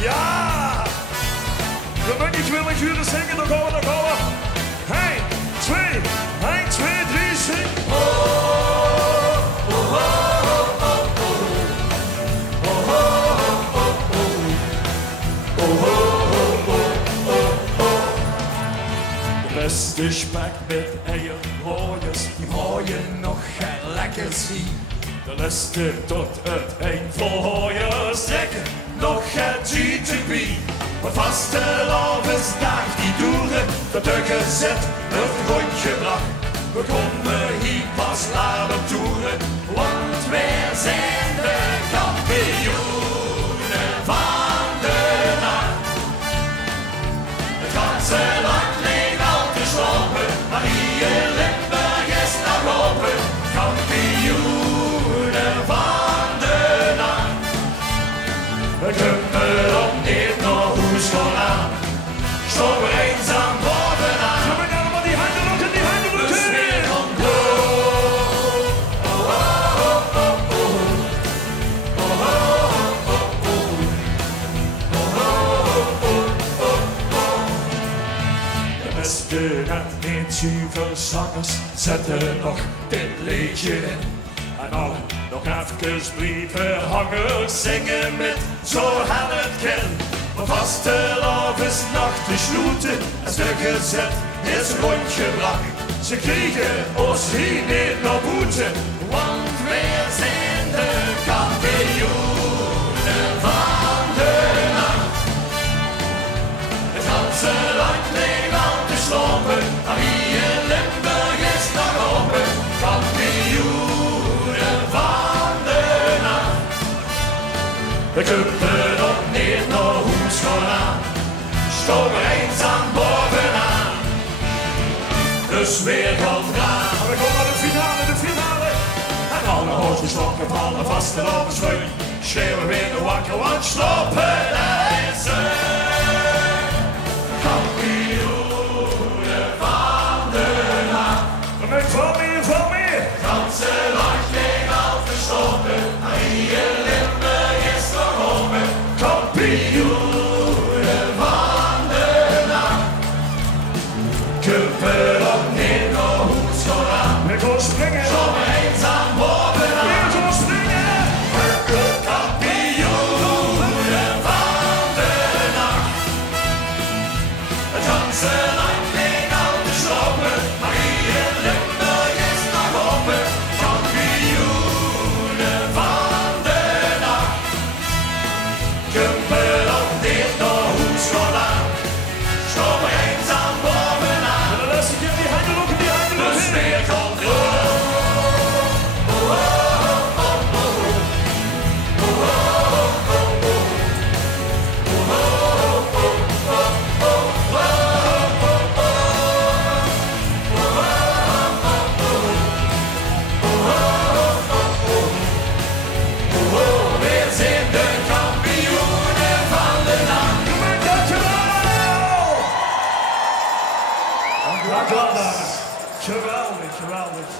Ja! Dan ben ik willig jullie zingen, dan gaan we, dan gaan we. 1, 2, 1, 2, 3, zing. De beste spek met eierrooiers, die mooie nog geen lekker zien. De leste tot het eind vol hooiers, trekken nog geen GTB. Maar vastelavondsdag die doeren, dat de gezet het rondje bracht. We komen hier pas laat op toeren, want wij zijn de kampioenen van de nacht. Het ganse land leeg al te slopen, maar hier Limburg is nog open. Kampioenen van de nacht. We kunnen op niet nog hoe schoon aan. Stoppen we eenzaam bovenaan. Zullen we allemaal die handen lukken, die handen lukken? Dus weer omhoog. Oh, oh, oh, oh, oh. Oh, oh, oh, oh. Oh, oh, oh, oh, oh. De beste en niet zangers zetten nog dit liedje in. En allen nog even blijven hangen, zingen met zo hard het kan. Maar vastelavondsnacht is sloeten, en stuk gezet is rondgebracht. Ze kregen ons hier niet naar boete, want wij zijn de kampioenen van de nacht. Het ganse land leeg al te slopen, maar hier in Limburg is nog open. Kampioenen van de nacht. We kunnen op niet nog hoe schoon aan. Stomen eenzaam bovenaan. Dus weer gaan gaan. We gaan naar de finale, de finale. En alle hoortjes lokken vallen vast en op een schreeuw. Schreeuwen weer de wakker, want slopen is er. Kampioenen van de nacht. Van meer. Ganse land leeg al te slopen, maar hier Limburg is nog open. Kampioenen van de nacht. Kuppen op niet nog hoe schoon aan. We gaan springen. Zomaar eenzaam bovenaan. We gaan springen. Kampioenen van de nacht. Het ganse land leeg al te slopen, maar hier Limburg is nog open. Kampioenen van de nacht. Kuppen op dit nog hoe schoon aan. Stomen eenzaam bovenaan. En de laatste keer die handen lukken, die handen lukken. Dus weer komt geweldig.